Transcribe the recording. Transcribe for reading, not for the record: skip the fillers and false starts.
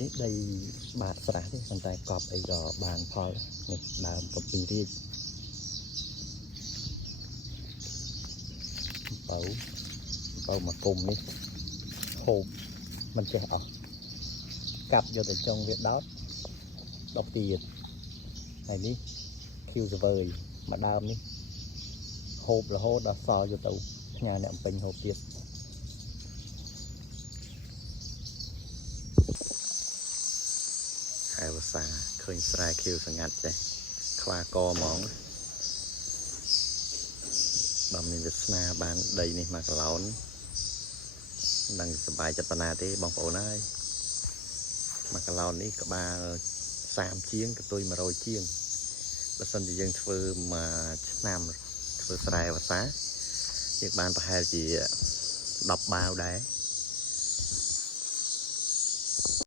នេះដីបាតស្រះទេប៉ុន្តែកប់អីក៏បានផលនេះដើមកំពីរៀបបើមកគុំនេះហូបមិនចេះអស់កាប់យកទៅចុងវាដោតដុកទៀតហើយនេះឃីវសវើយមកដើមនេះហូបរហូតដល់សល់យកទៅផ្ញើអ្នកពេញហូបទៀតហើយភាសាឃើញស្រែឃីវស្ងាត់ចេះខ្វាកហ្មងបើមានវាសនាបានដីនេះមកកន្លោននឹងសប្បាយចិត្តប៉ុណ្ណាទេបងប្អូនហើយមកកន្លោននេះក្បាល30ជាងកតុយ100ជាងបើសិនជាយើងធ្វើមួយឆ្នាំធ្វើស្រែភាសាយើងបានប្រហែលជា10បាវដែរ